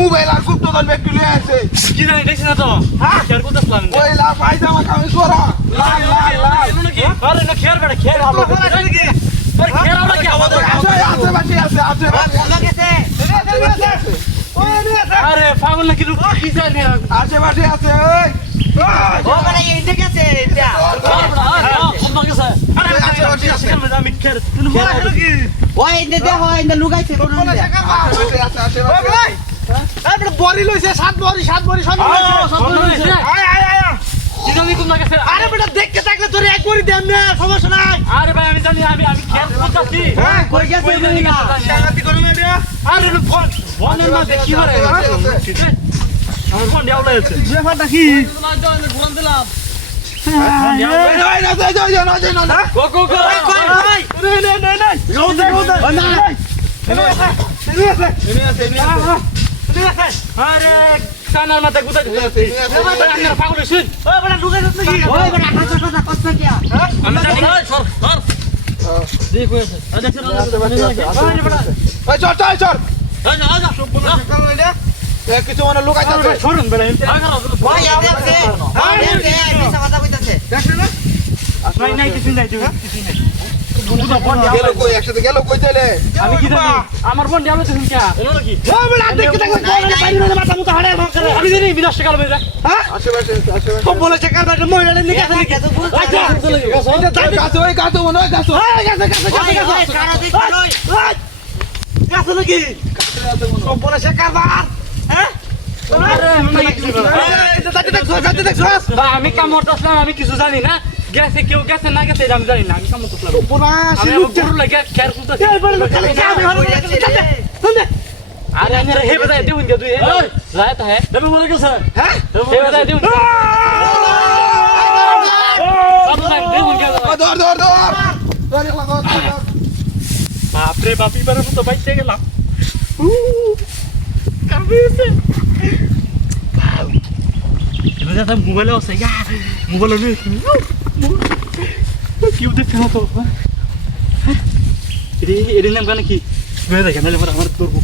mobile আর গুপ্তধন ব্যক্তি নিয়ে আছে কি জানি দেখছ না তো হ্যাঁ কেয়ার করতে আসলাম ওইলা পায়জামা কামিজ পরা লাল লাল লাল আরে না খেয়ার বেটা খেয়ার হবে নাকি আরে খেয়ার হবে কি হবে আছে বাকি আছে আরে পাগল নাকি রূপ কি জানি আছে বাকি আছে ও মানে এইটা গেছে এটা আমি খেয়ার তুমি বলা হলো কি ওই ইন্দে দেখো ইন্দে লুকাইছে কোন বড়ি লইছে 7 বড়ি আরে বেটা দেখতে থাকলে তোরে এক বড়ি দেন না সমস্যা নাই আরে ভাই আমি জানি আমি খেয়াল করতেছি হ্যাঁ কই গেছে না টাকাতি করে না দিয়া আরে ফোনের মধ্যে কি করে ঠিক আছে আমার ফোন দেওয়া হয়েছে ব্যাপারটা কি ফোন দিলাম আরে কানার মাথা গুতা পাগল হইছিস ওই বড় লুকাইছ নাকি ওই বড় কথা কষ্ট কি আমি জানি সর দেখ কইছে আরে চল চল আজা কিছু মানে লোক আছে সরুন বেলা ওই দেখছে এই মিছা কথা কইতাছে দেখছ না নাই কিছু নাই গেল কই একসাথে গেল কই চলে আমি কি জানি আমার বোন দেওয়া হচ্ছে কি এলো নাকি ওই বড় দেখতে থাকলে বাইরে মাথা মুতা হাড়ে ভাগ করে আমি জানি বিনাশ টাকা লবে হ্যাঁ আশেপাশে সব বলে চেকার বাইরে মহিলাদের নিকে আছে নাকি গাছ ওই গাছ মনে হয় গাছ কারা দেখছ নই গাছ নাকি সব বলে চেকার বার হ্যাঁ আমি কাম করতেছিলাম আমি কিছু জানি না গেছে কেউ গেছে না গেছে আমি জানি না আমি কাম করতেছিলাম খেয়ার করতেছি আরে আমি হে বাজায় দেউন দে তুই রায় তা হে দেবে মনে গেছে হ্যাঁ হে বাজায় দেউন বাপরে বাপি বারে তো বাইতে গেলাম কামিছে এটা মোবাইলে আছে মোবাইলে নেই কেউ দেখছে না তো এর নাম কেন কি দেখে নাহলে আমার ধরবো